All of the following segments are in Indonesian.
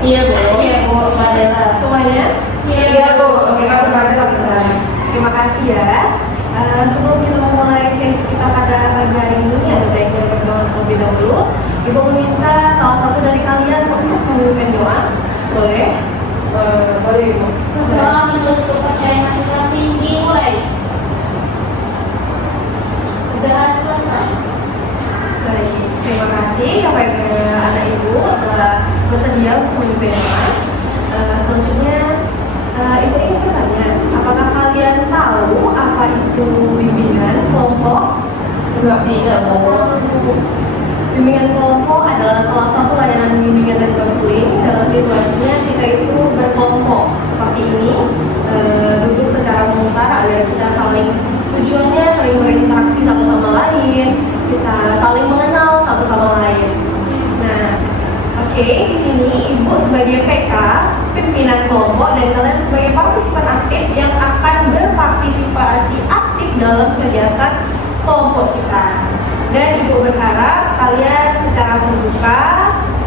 Iya Bu. Iya Bu, Mbak Dela. Semuanya? Iya Bu. Oke, langsung aja langsung. Terima kasih ya. Sebelum kita memulai sesi kita pada pagi hari ini, ada baiknya berdoa terlebih dahulu. Ibu meminta salah satu dari kalian untuk memimpin doa. Boleh? Boleh Ibu. Doa menurut kepercayaan masing-masing dimulai. Sudah selesai. Baik, terima kasih kepada anak ibu telah bersedia untuk memimpin doa. Selanjutnya, ibu ingin bertanya, apakah kalian tahu apa itu bimbingan kelompok? Tidak Bu. Bimbingan kelompok adalah salah satu layanan bimbingan dan konseling dalam situasinya kita itu berkelompok seperti ini, duduk secara mengutara agar kita tujuannya saling berinteraksi satu sama lain, kita saling mengenal satu sama lain. Nah, oke, di sini ibu sebagai PK, pimpinan kelompok, dan kalian sebagai partisipan aktif yang akan berpartisipasi aktif dalam kegiatan kelompok kita. Dan ibu berharap kalian secara terbuka,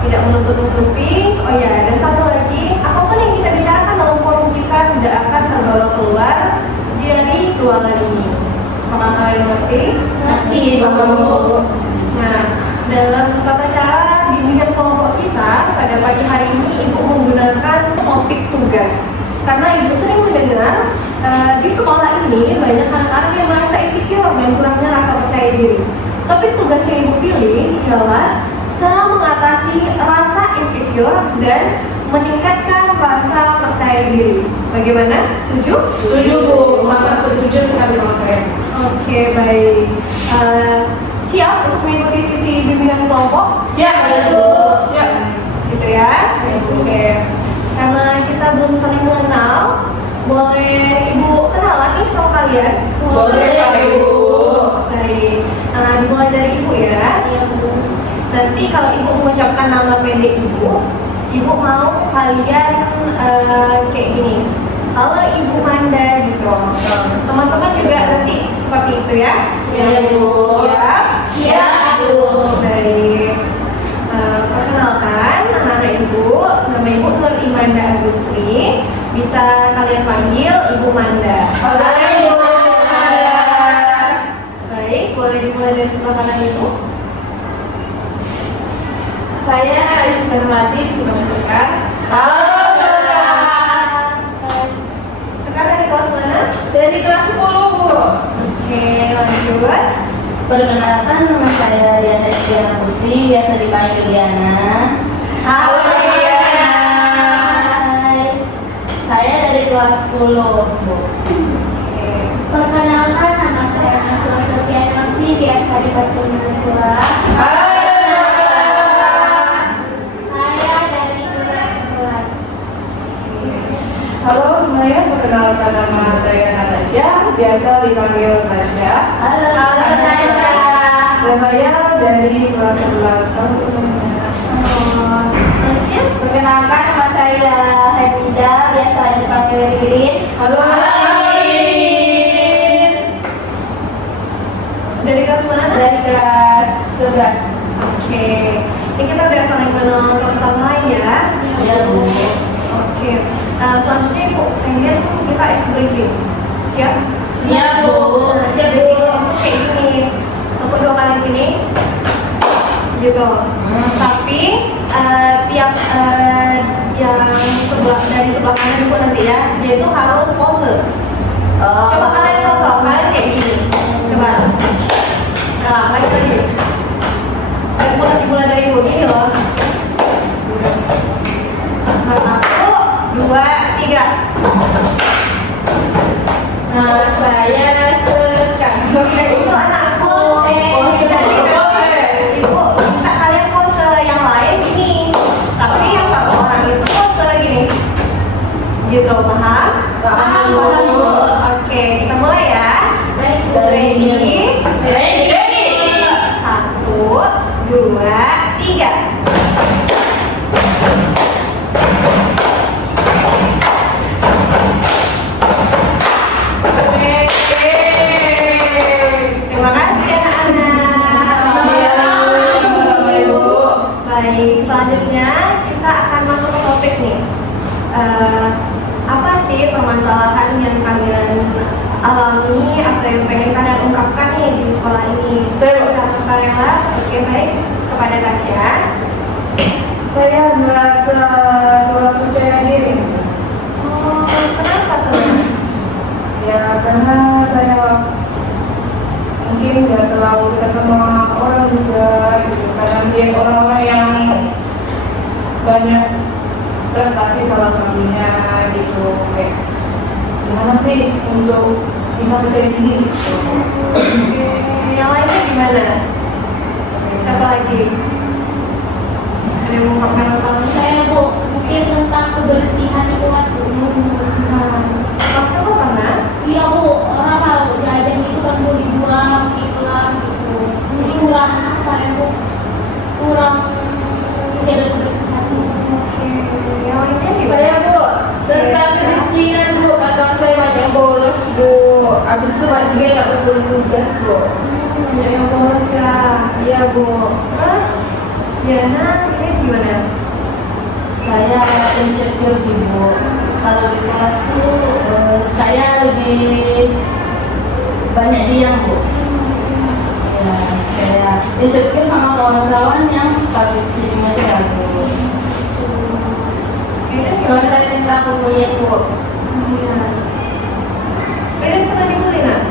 tidak menutup-nutupi. Oh ya, dan satu lagi, apapun yang kita bicarakan dalam forum kita tidak akan terbawa keluar dari ruangan ini. Apakah kalian mengerti? Nanti Bu. Nah, dalam tata cara bimbingan kelompok kita pada pagi hari ini, ibu menggunakan topik tugas. Karena ibu sering mendengar di sekolah ini banyak anak-anak yang merasa insecure dan kurangnya rasa percaya diri. Topik tugas yang ibu pilih ialah cara mengatasi rasa insecure dan meningkatkan rasa percaya diri. Bagaimana? Setuju? Setuju Bu. Sangat setuju sekali sama saya. Oke, baik. Siap untuk mengikuti sisi bimbingan kelompok? Siap Bu. Ya, gitu ya. Oke. Karena kita belum saling mengenal, boleh ibu kenalan nih sama kalian? Boleh ya Bu. Baik. Dimulai dari ibu ya. Iya Bu. Nanti kalau ibu mengucapkan nama pendek ibu mau kalian kayak gini. Halo Ibu Manda gitu. Teman-teman juga nanti seperti itu ya. Iya Bu. Siap? Siap Bu. Baik. Perkenalkan anak-anak ibu, nama ibu Nur Imanda Agustri. Bisa kalian panggil Ibu Manda. Boleh Bu. Baik, boleh dimulai dari sebelah kanan ibu. Saya Aisyah Latif sudah mengucapkan. Halo saudara. Sekarang dari kelas mana? Dari kelas 10 Bu. Oke, lanjut. Perkenalkan, nama saya Diana Estiana Putri, biasa dipanggil Diana. Halo Diana. Hai. Saya dari kelas 10 Bu. Oke. Perkenalkan, nama saya Nasra Sofianasi, biasa dipanggil Nasra. Halo Saya dari kelas 11. Halo semuanya, perkenalkan nama saya Natasha, biasa dipanggil Tasya. Halo Nasra. Dan saya dari kelas 11. Halo semuanya. Perkenalkan, nama saya Hamidah, biasa dipanggil Ririn. Halo Airin. Dari kelas mana? Dari kelas 11. Oke. Ini kita udah saling kenal satu sama lain ya. Iya Bu. Oke. Selanjutnya ibu pengen kita ice breaking. Siap? Siap Bu. Siap Bu. Oke, ini aku dua kali sini. Gitu. Tapi tiap yang dari sebelah kanan ibu nanti ya, dia itu harus pose. Coba kalian contoh, kalian kayak gini. Coba. Nah, lagi. Dimulai dari ibu gini loh. Nah, 1, 2, 3. Nah, Saya secanggung. itu anakku. Pose. Ibu minta kalian pose yang lain gini. Tapi yang satu orang itu pose gini. Gitu, paham? Paham, Bu. Oke, kita mulai ya. Ready? Ready. 1, 2, 3. Terima kasih anak-anak. Baik, selanjutnya kita akan masuk ke topik apa sih permasalahan yang kalian alami atau yang pengen kalian ungkapkan nih di sekolah ini? Secara sukarela, oke baik, kepada Tasya. Saya merasa kurang percaya diri. Oh, kenapa tuh? Ya karena saya mungkin nggak terlalu dekat sama orang juga gitu. Karena dia orang-orang yang banyak prestasi salah satunya gitu. Kayak gimana sih untuk bisa percaya diri gitu. Oke, yang lainnya gimana? Siapa lagi? Ada yang mau ngomongkan masalah? Saya Bu, mungkin tentang kebersihan itu Mas Bu. Kebersihan. Maksudnya kok karena? Iya Bu, orang kalau jajan itu kan Bu dibuang di kelas gitu. Jadi kurang apa ya Bu? Kurang menjaga kebersihan. Oke, yang lainnya gimana? Saya Bu, tentang kedisiplinan Bu, kata saya banyak bolos Bu. Abis itu banyak dia nggak berkumpul tugas Bu. Banyak yang bolos ya. Iya Bu. Terus, Diana, ini gimana? Saya insecure sih Bu. Kalau di kelas tuh saya lebih banyak diam Bu. Ya, kayak insecure sama kawan-kawan yang paling istimewa ya Bu. Kalau saya minta kuliah Bu. Iya. Kalian pernah dibully nggak?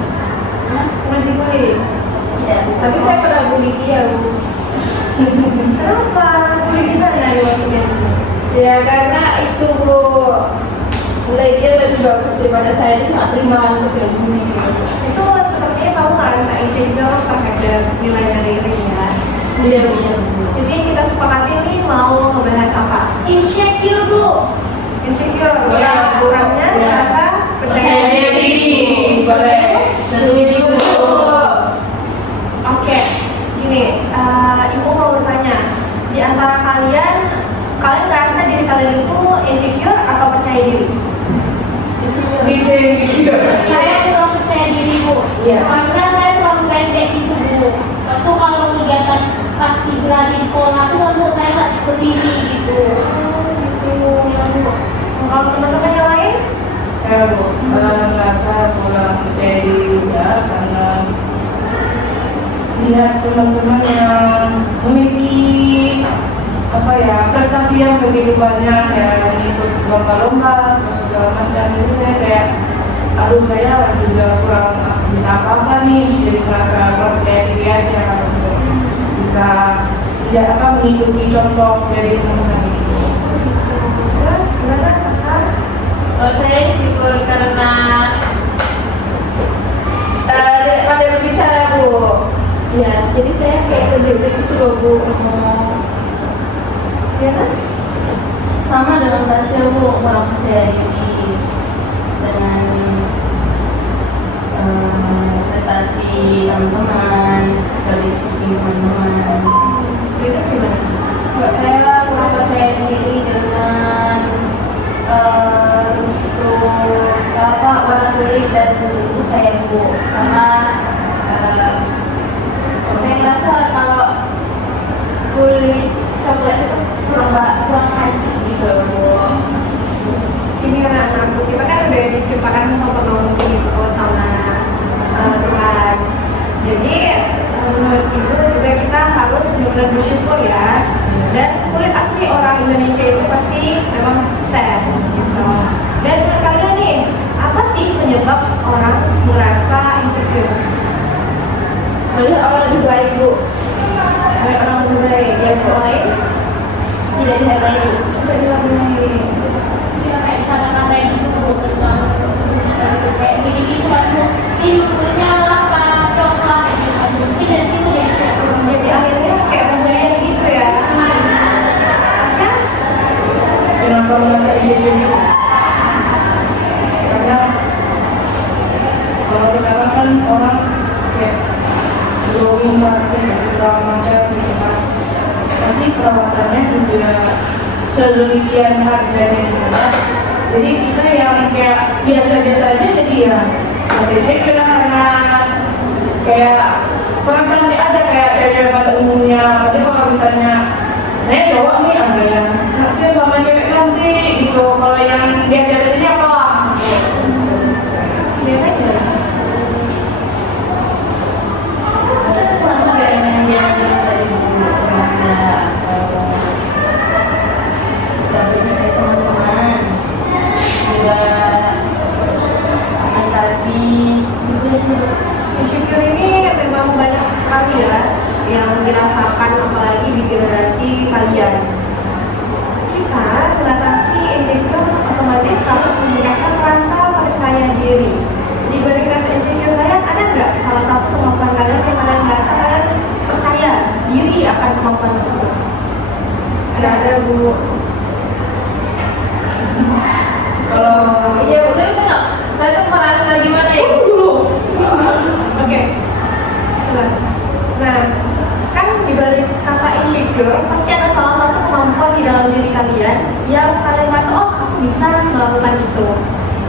Pernah dibully? Ya, tapi saya pernah bully dia Bu. Kenapa? Bully gimana nih maksudnya? Ya karena itu Bu, nilai dia lebih bagus daripada saya, dia sangat terima hasil bully gitu. Itu sepertinya kamu nggak rasa insecure terhadap nilai dari ya. Iya Bu. Jadi kita sepakati nih mau ngebahas apa? Insecure Bu. Insecure, Iya, Bu. kurangnya Iya. merasa percaya diri. Boleh. Setuju Bu. Oke, gini, ibu mau bertanya, di antara kalian merasa diri kalian itu insecure atau percaya diri? Bisa gitu. Saya kurang percaya diri Bu. Iya. Karena saya terlalu pendek gitu Bu. Aku kalau kegiatan pas di sekolah tuh kan Bu saya nggak berdiri gitu. Iya Bu. Kalau teman-teman yang lain? Saya merasa kurang percaya diri juga karena lihat teman-teman yang memiliki apa ya prestasi yang begitu banyak ya, ikut lomba-lomba terus segala macam itu saya kayak aduh saya juga kurang bisa apa-apa nih, jadi merasa kurang percaya diri aja kalau untuk bisa tidak apa mengikuti contoh dari teman-teman itu. Terus gimana sekarang? Kalau saya insecure karena pada berbicara Bu. Ya, jadi saya kayak kedebet gitu loh Bu. Ya kan? Sama dengan Tasya Bu, kurang percaya diri dengan prestasi teman-teman, kedisiplinan teman-teman. Itu gimana? Kalau saya kurang percaya diri dengan untuk warna kulit dan bentuk tubuh saya Bu, karena saya merasa kalau kulit coklat itu kurang cantik gitu loh Bu. Ini karena anakku kita kan udah diciptakan sama penolong gitu sama Tuhan. Jadi menurut ibu juga kita harus benar-benar bersyukur ya. Dan kulit asli orang Indonesia itu pasti memang tes gitu. Dan menurut kalian nih, apa sih penyebab orang merasa insecure? Melihat orang lebih baik Bu, Ada orang lebih baik, yang lain tidak dihargai Bu. tidak dihargai. Dia kayak kata-kata gitu Bu tentang kayak gini-gitu kan Bu. Ini kulitnya apa coklat gitu kan Bu. Mungkin dari situ dia insecure. Jadi akhirnya kayak percaya gitu ya. Asya? Kenapa merasa insecure? Karena kalau sekarang kan orang kayak glowing banget segala macam gitu kan, pasti perawatannya juga sedemikian harganya juga. Jadi kita yang kayak biasa-biasa aja jadi ya masih insecure karena kayak kurang cantik aja kayak cewek pada umumnya. Tapi kalau misalnya saya cowok nih ada yang naksir sama cewek cantik gitu, kalau yang biasa ini apa? Sama kayak yang dia bilang tadi Bu, ada bagusnya kayak teman-teman, juga prestasi. Insecure ini memang banyak sekali ya yang dirasakan, apalagi di generasi kalian. Kita mengatasi insecure otomatis harus meningkatkan rasa percaya diri. Di balik rasa insecure kalian, ada nggak salah satu kemampuan kalian yang kalian merasa kalian percaya diri akan kemampuan tersebut? Ada Bu. Kalau Iya, betul nggak? Saya tuh merasa gimana ya? Dulu. Oke. Nah, kan dibalik kata insecure, pasti ada salah satu kemampuan di dalam diri kalian yang kalian merasa, oh aku bisa melakukan itu.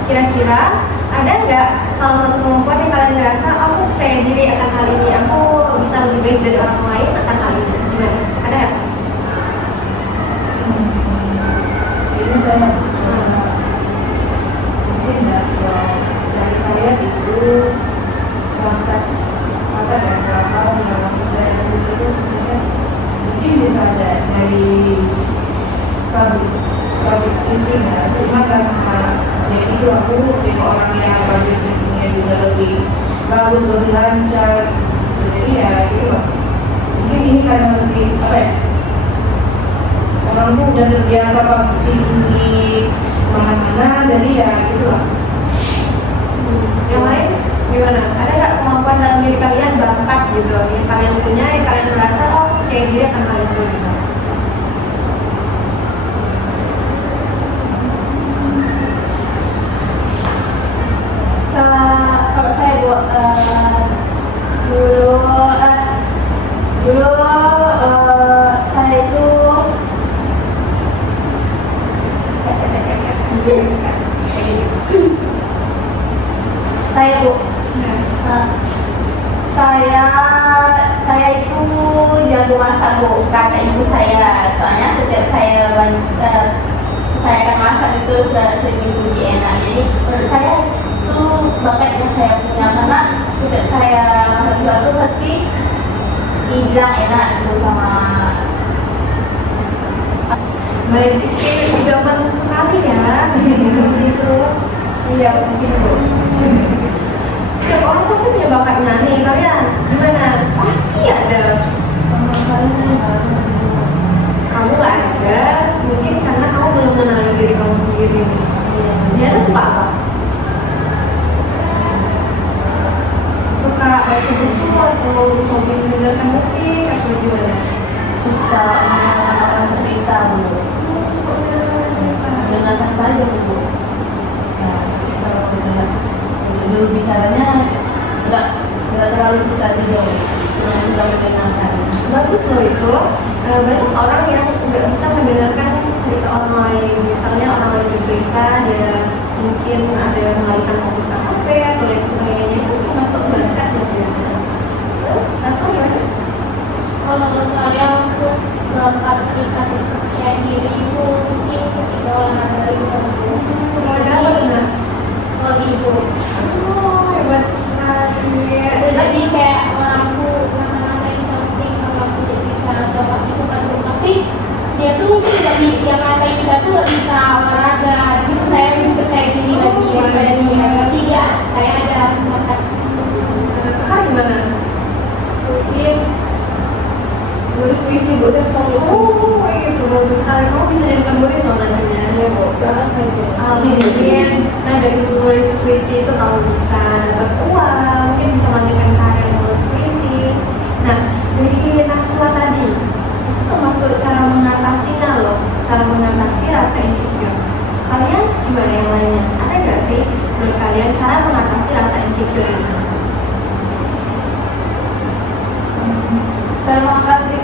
Kira-kira ada nggak salah satu kemampuan yang kalian merasa, aku percaya diri akan hal ini, aku bisa lebih baik dari orang lain akan hal ini? Gimana? Ada nggak? ini saya mungkin ya, dari saya itu berangkat ada hal yang waktu saya dulu itu sebenarnya mungkin bisa ada dari public speaking ya, cuma karena ya itu aku jadi orang yang public speakingnya juga lebih bagus, lebih lancar, jadi ya itu lah. Mungkin ini karena lebih apa ya, orangku udah terbiasa public speaking mana-mana, jadi ya itulah. Yang lain gimana? Ada nggak kemampuan dalam diri kalian, bakat gitu yang kalian punya, yang kalian merasa oh percaya diri akan hal itu gitu? Kalau saya Bu, dulu saya itu saya Bu, saya itu jago masak Bu, kata ibu saya. Soalnya setiap saya akan masak itu sudah sering dipuji enak. Jadi menurut saya itu bakat yang saya punya, karena setiap saya masak sesuatu pasti dibilang enak itu sama. Baik, skill jawaban sekali ya. Gitu. Iya mungkin Bu. Setiap orang pasti punya bakatnya nih. Kalian gimana? Pasti ada. Kalau saya baru Kamu ada, mungkin karena kamu belum mengenali diri kamu sendiri. Dia tuh suka apa? Suka baca buku atau hobi mendengarkan musik atau gimana? Suka mendengarkan cerita dulu, dengarkan saja Bu. Nah, kalau dulu bicaranya nggak terlalu suka video, cuma suka mendengarkan. Bagus loh itu. Banyak orang yang nggak bisa mendengarkan cerita orang lain. Misalnya orang lain bercerita, dia mungkin ada mengalihkan fokus ke HP atau lain sebagainya, itu termasuk bakat loh ya. Terus Rasul gimana? kalau saya untuk berangkat tingkat percaya diri itu mungkin ketika olahraga itu Olahraga. ke ibu. Oh, hebat sekali. Jadi kayak mampu mana-mana yang penting mampu jadi cara coba itu kan Bu. Tapi dia tuh mungkin jadi yang ngatain kita tuh nggak bisa olahraga. Di situ saya lebih percaya diri lagi daripada dia. Tidak, saya ada bakat. Sekarang gimana? Mungkin nulis puisi Bu, saya suka nulis puisi. Oh, itu bagus sekali. Kamu bisa jadi penulis loh nantinya. Ya Bu, banget saya Bu. Mungkin, nah dari menulis puisi itu kamu bisa dapat uang, mungkin bisa melanjutkan karir menulis puisi. Nah, dari Naswa tadi, itu termasuk cara mengatasinya loh, cara mengatasi rasa insecure. Kalian gimana yang lainnya? Ada nggak sih menurut kalian cara mengatasi rasa insecure ini? Saya mengatasi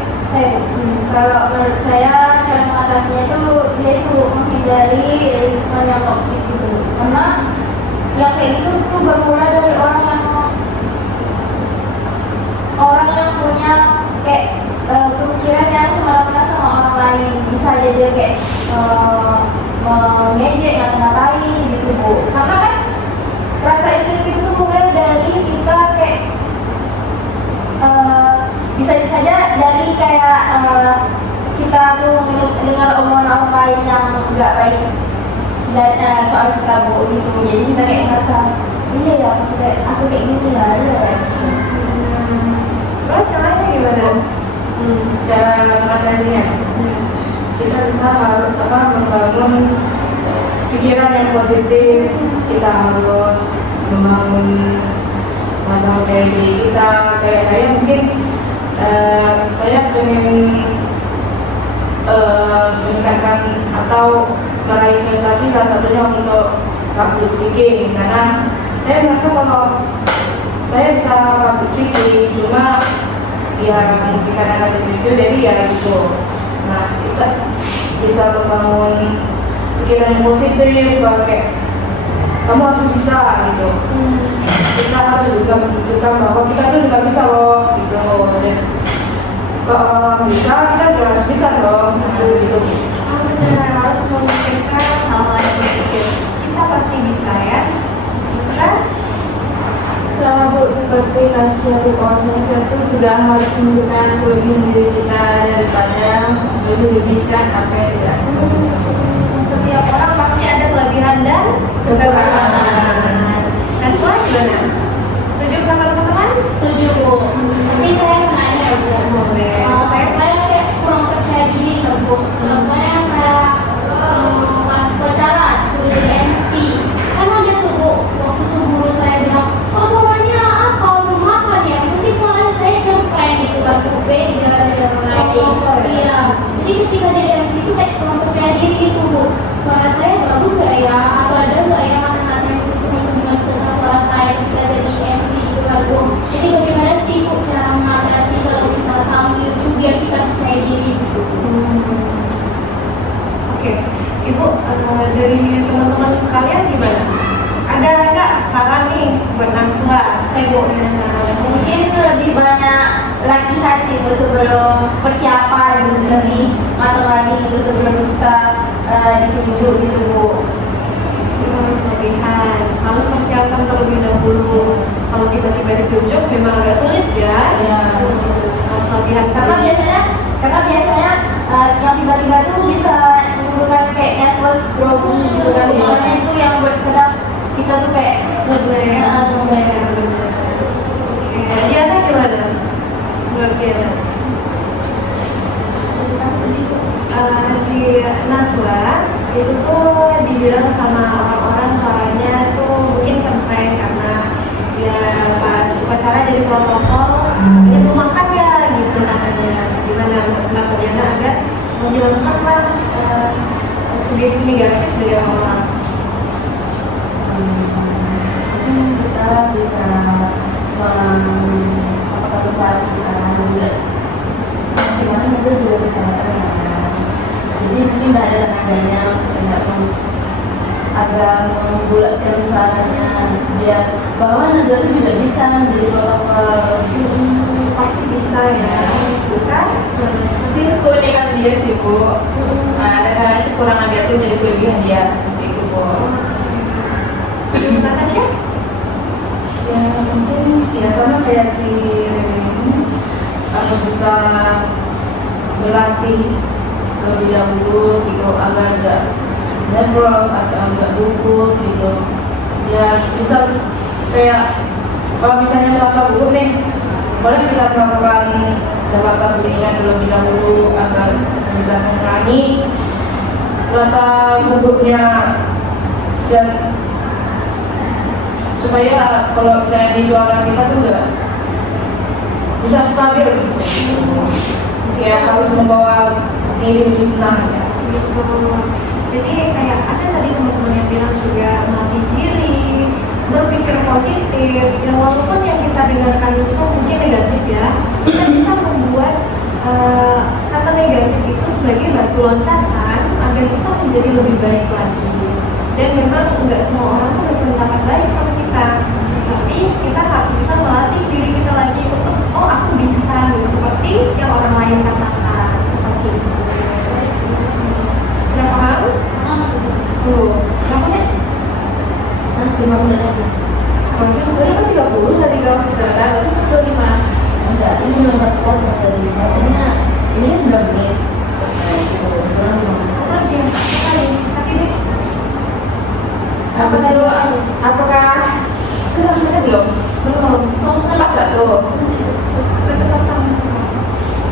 kalau menurut saya cara mengatasinya itu dia itu menghindari lingkungan yang toksik gitu, karena yang kayak gitu tuh bermula dari orang yang punya kayak pemikiran yang semena-mena sama orang boleh kayak mengejek yang ngapain gitu Bu. Karena kan rasa insecure itu mulai dari kita kayak bisa saja dari kayak kita tuh dengar omongan orang lain yang nggak baik dan soal kita Bu itu, jadi kita kayak ngerasa iya ya aku kayak gini ya, Terus yang lainnya gimana? Cara mengatasinya? Kita bisa membangun pikiran yang positif. Kita harus membangun masalah kayak diri kita. Kayak saya mungkin saya pengen meningkatkan atau meraih prestasi, salah satunya untuk public speaking, karena saya merasa kalau saya bisa public speaking, cuma ya mungkin karena itu jadi ya gitu. Nah kita bisa membangun pikiran yang positif, pakai kamu harus bisa gitu. Kita harus bisa menunjukkan bahwa kita tuh juga bisa loh gitu. Dan kalau bisa kita juga harus bisa dong gitu. Harus memikirkan hal-hal yang positif. Kita pasti bisa ya, kan? Sama Bu, seperti Tasya di kawasan itu juga harus menunjukkan kelebihan diri kita daripada melebihkan apa yang tidak kita bisa. Setiap orang pasti ada kelebihan dan kekurangan. Naswa gimana? Setuju sama teman-teman? Setuju Bu. Tapi saya mau nanya Bu. Saya kayak kurang percaya diri loh Bu. Contohnya kayak pas pacaran suruh jadi MC. Kan ada tuh Bu, waktu itu guru saya bilang, kok suaranya apa belum makan ya? Mungkin soalnya saya cempreng gitu kan B di dalam lain. Iya. Jadi ketika jadi MC itu kayak kurang percaya diri gitu Bu. Suara saya bagus gak ya? Atau ada gak ya makanan yang untuk suara saya ketika jadi MC itu kan Bu? Jadi bagaimana sih Bu cara mengatasi kalau kita tampil itu biar kita percaya diri gitu? Oke, Ibu dari teman-teman sekalian gimana? Ada nggak saran nih buat Naswa? Saya Bu, Mungkin lebih banyak latihan sih Bu sebelum persiapan, lebih matang lagi gitu sebelum kita ditunjuk gitu Bu. Harus latihan, harus persiapan terlebih dahulu. Kalau tiba-tiba ditunjuk memang agak sulit ya. Harus latihan. Karena biasanya yang tiba-tiba tuh bisa menimbulkan kayak nervous, grogi gitu kan. Karena itu yang buat kita tuh kayak ngeblend. Diana gimana? Menurut Diana? Si Naswa itu tuh dibilang sama orang-orang suaranya tuh mungkin cempreng karena dia pas upacara jadi protokol dia belum makan ya gitu katanya. Gimana pendapat Diana agar menghilangkan sugesti negatif dari orang? Kita bisa apakah besar kita juga gimana itu juga bisa terlihat. Jadi mungkin ada tenaganya tidak agak membulatkan suaranya biar bahwa Nazwa itu juga bisa menjadi protokol. Pasti bisa ya, bukan? Tapi keunikan dia sih Bu. Nah, ada kalanya kurang dia tuh jadi kelebihan dia seperti itu Bu. Natasha? Ya mungkin ya sama kayak si Remy, harus bisa berlatih lebih dahulu gitu agar tidak nervous atau agak gugup gitu. Ya bisa kayak kalau misalnya merasa gugup nih, boleh kita melakukan relaksasi ringan terlebih dahulu agar bisa mengurangi rasa gugupnya dan supaya kalau misalnya di suara kita tuh enggak bisa stabil gitu. Ya harus membawa diri lebih tenang ya. Jadi kayak ada tadi teman-teman yang bilang juga melatih diri, berpikir positif. Ya walaupun yang kita dengarkan itu mungkin negatif ya, kita bisa membuat kata negatif itu sebagai batu loncatan agar kita menjadi lebih baik lagi. Dan memang nggak semua orang tuh berpendapat baik sama kita, tapi kita harus bisa melatih diri kita lagi untuk aku bisa seperti yang orang lain katakan seperti itu. Sebenarnya kan 30 dari gawas saudara, berarti pas 25. Enggak, ini cuma 4 potong tadi. Maksudnya ini kan 9 menit. Gitu. Kurang Apa dia? Kasih deh. Apa selalu apakah kesamanya belum? Belum. Mau saya Pas satu. Kecepatan.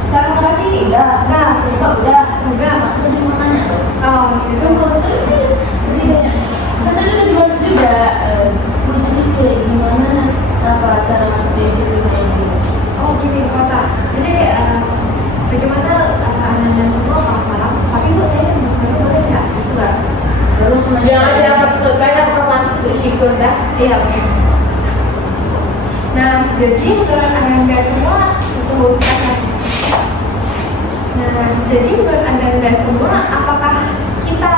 cara makasih udah. Nah, Coba udah. udah. Tadi mau nanya. Oh, gitu. Tunggu. Jadi banyak. Kan tadi udah dibahas juga. Jadi kayak gimana apa cara makasih ceritanya gitu. Oh, gini kota. Jadi bagaimana anak dan semua malam. Tapi bu saya boleh nggak? Itu nggak? Baru menanya. Yang ada apa kayak apa pantas bersyukur dah. Iya, oke. Nah, jadi menurut Anda semua itu kata. Nah, jadi menurut Anda semua, apakah kita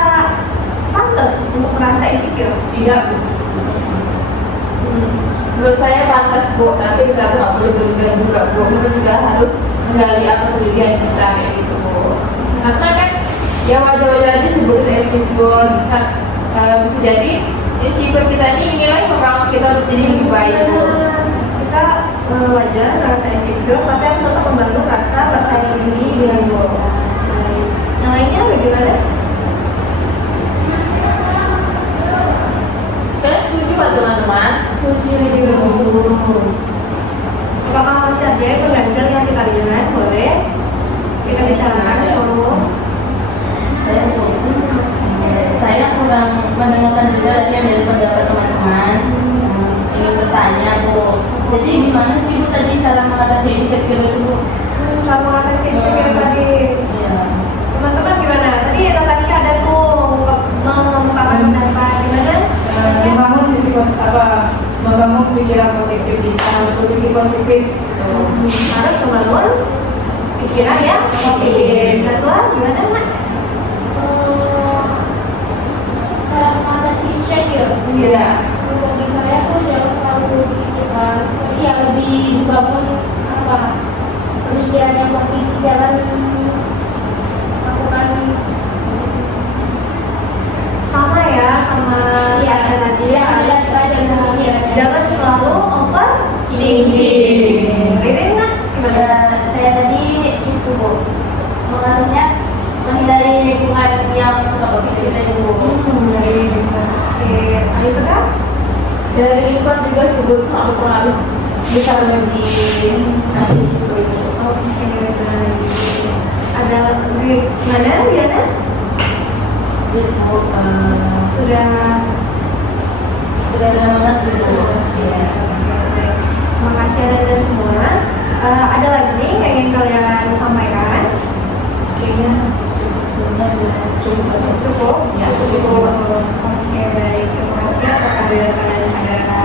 pantas untuk merasa insecure? Tidak. Menurut saya pantas bu, tapi kita nggak boleh berlebihan juga bu. Menurut juga harus menggali apa kelebihan kita kayak gitu bu. Karena kan ya wajar-wajar aja sebutin insecure. Bisa jadi insecure kita ini nilai orang kita untuk jadi lebih baik bu. Kita wajar merasa insecure, tapi harus tetap membangun rasa percaya diri dengan bu. Yang lainnya bagaimana? Kalian setuju nggak teman-teman? Setuju. Apakah masih ada yang mengganjal yang kita lihat? Boleh kita bicarakan dulu. Saya kurang mendengarkan juga tadi yang dari pendapat teman-teman. Ingin bertanya Bu, jadi gimana sih Bu tadi cara mengatasi insecure itu Bu? Cara mengatasi insecure tadi. Iya. Teman-teman gimana? Tadi Natasha ada tuh mengemukakan pendapat gimana? Membangun sisi apa? Membangun pikiran positif kita harus berpikir positif. Harus membangun pikiran yang positif. Naswa gimana Mak? cara mengatasi insecure. Iya. Bagi saya tuh jangan terlalu ya lebih dibangun apa pemikiran yang positif, jangan lakukan Sama ya, sama Iya. Tasya tadi ya. tidak saja pemikirannya. Jangan selalu over tinggi. Ririn Nak gimana? Saya tadi itu Bu, mengatusnya menghindari lingkungan yang toksik itu Bu. Dari si Ayu suka? Dari lingkungan juga sebut sama pengaruh besar bagi kasih itu. Oke, baik. Ada gimana Diana? Itu Sudah senang banget bisa. ya. Terima kasih Anda semua. Ada lagi nih yang ingin kalian sampaikan? Kayaknya Cukup? Ya, cukup. Oke, baik. Terima kasih atas kehadiran kalian pada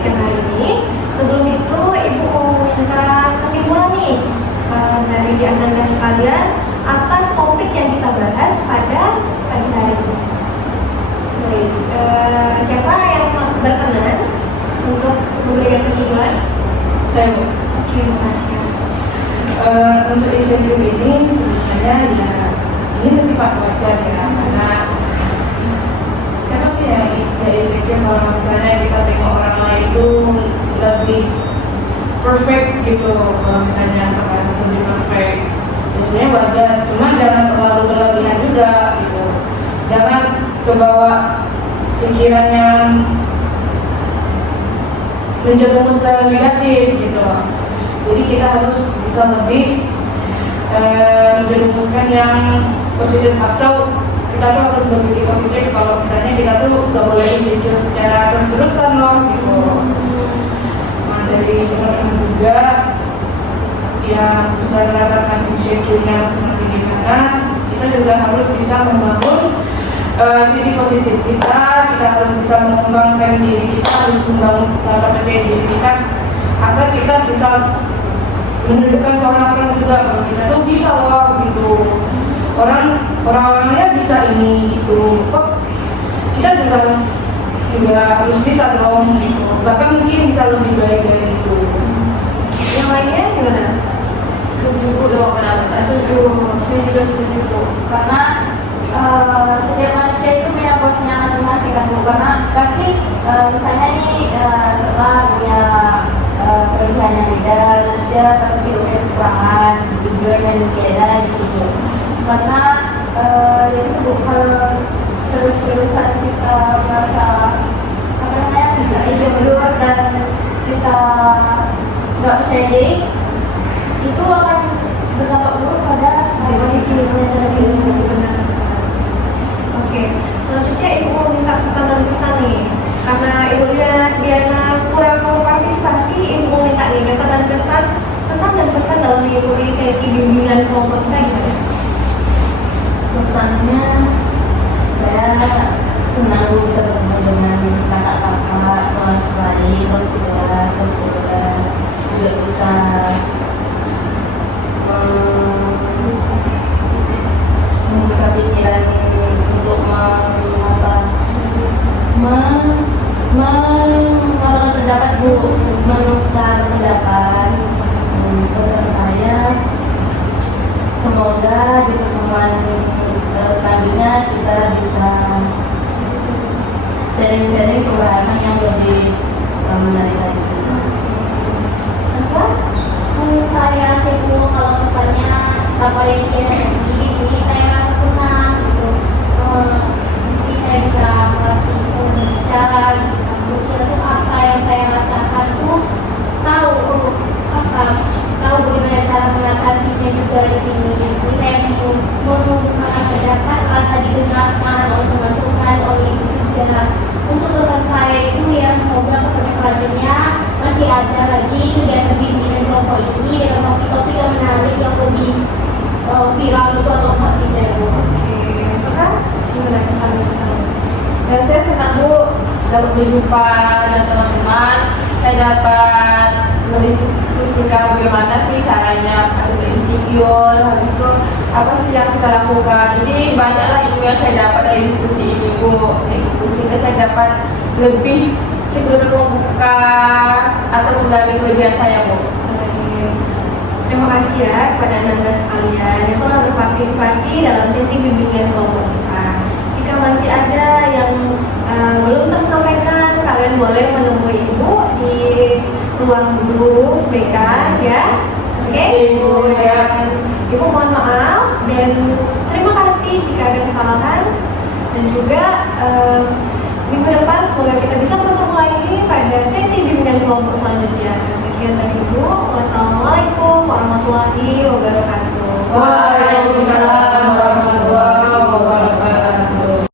siang hari ini. Sebelum itu, Ibu mau minta kesimpulan nih dari Anda sekalian atas topik yang kita bahas pada pagi hari ini. Baik, siapa yang berkenan untuk memberikan kesimpulan? saya Bu. Terima kasih. Untuk insecure ini sebenarnya ya ini bersifat wajar ya, karena siapa sih yang insecure kalau misalnya kita tengok orang lain itu lebih perfect gitu, kalau misalnya orang itu lebih perfect biasanya wajar, cuma jangan terlalu berlebihan juga gitu, jangan kebawa pikiran yang menjerumus ke negatif gitu. Jadi kita harus bisa lebih menjerumuskan yang positif, atau kita tuh harus berpikir positif kalau misalnya kita tuh gak boleh insecure secara terus-terusan loh gitu. Nah, dari teman-teman juga yang bisa merasakan insecure-nya masing-masing gimana, kita juga harus bisa membangun sisi positif kita harus bisa mengembangkan diri kita, harus membangun rasa percaya diri kita agar kita bisa menunjukkan ke orang-orang juga bahwa kita tuh bisa loh gitu, orang-orangnya bisa ini gitu, kok kita juga harus bisa dong gitu, bahkan mungkin bisa lebih baik dari itu. Yang lainnya gimana? Setuju Bu sama pendapat. Saya juga setuju Bu, karena setiap manusia itu punya porsinya masing-masing kan Bu, karena pasti misalnya nih setelah jurusan kita merasa apa namanya bisa insecure dan kita nggak percaya diri, itu akan berdampak buruk pada kondisi mental kita. Benar sekali. Oke, selanjutnya ibu mau minta pesan dan pesan nih. Karena ibunya Diana kurang mau partisipasi, ibu mau minta nih pesan dan pesan dalam mengikuti sesi bimbingan kelompok kita gimana? Pesannya, saya senang bisa bertemu dengan kakak-kakak kelas lain, kelas 11, juga bisa membuka pikiran untuk mengeluarkan pendapat Bu, menukar pendapat. Pesan saya, semoga di pertemuan selanjutnya kita bisa sharing-sharing pembahasan yang lebih menarik lagi. Aswa? Menurut saya sih Bu, kalau misalnya apa yang kita di sini saya rasa senang gitu. Di sini saya bisa melatih pembicaraan, itu apa yang saya rasakan tuh tahu tahu bagaimana cara mengatasinya juga di sini. Di sini saya menggunakan pendapat rasa didengarkan oleh teman-teman, oleh ibu juga. Untuk pesan saya itu ya semoga ketemu selanjutnya masih ada lagi kegiatan bimbingan kelompok ini dengan topik-topik yang menarik yang lebih viral itu atau enggak gitu ya Bu. Oke, sekarang gimana pesan? Dan saya senang Bu dapat berjumpa dengan teman-teman. Saya dapat mendiskusikan bagaimana sih caranya ada insecure, habis itu apa sih yang kita lakukan. Jadi banyaklah ilmu yang saya dapat dari diskusi ini Bu. Sehingga saya dapat lebih cenderung membuka atau menggali kelebihan saya Bu. Terima kasih ya kepada Anda sekalian yang telah berpartisipasi dalam sesi bimbingan kelompok kita. Jika masih ada yang belum tersampaikan, kalian boleh menemui Ibu di ruang guru BK ya. Oke, Ibu saya Ibu mohon maaf dan terima kasih jika ada kesalahan, dan juga minggu depan semoga kita bisa bertemu lagi pada sesi bimbingan kelompok selanjutnya. Sekian dari Ibu. Wassalamualaikum warahmatullahi wabarakatuh. Waalaikumsalam warahmatullahi wabarakatuh.